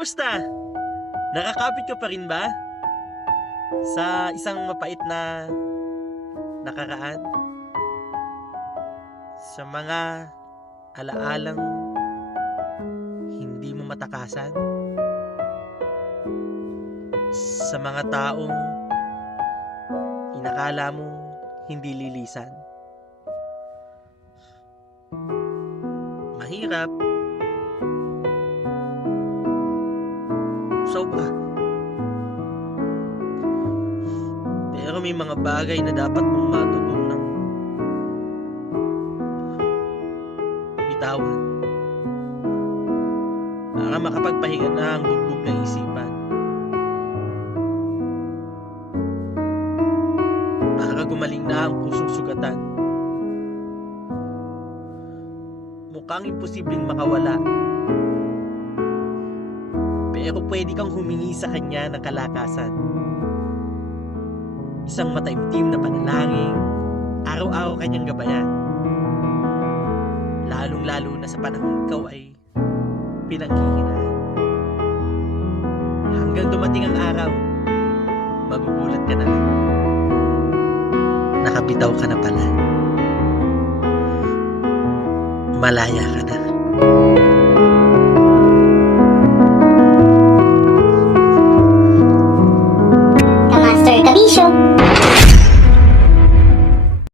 Kamusta? Nakakapit ka pa rin ba? Sa isang mapait na nakaraan? Sa mga alaalang hindi mo matakasan? Sa mga taong inakala mo hindi lilisan? Mahirap. Sobra. Pero may mga bagay na dapat mong matutunan. Bitawan. Para makapagpahinga na ang bugbog ng isipan. Para gumaling na ang pusong sugatan. Mukhang imposibleng makawala pero pwede kang humingi sa kanya ng kalakasan. Isang mataimtim na panalangin, araw-araw kanyang gabayan. Lalong-lalo na sa panahon ikaw ay pinanghihinaan. Hanggang dumating ang araw, magugulat ka na lang. Nakabitaw ka na pala. Malaya ka na.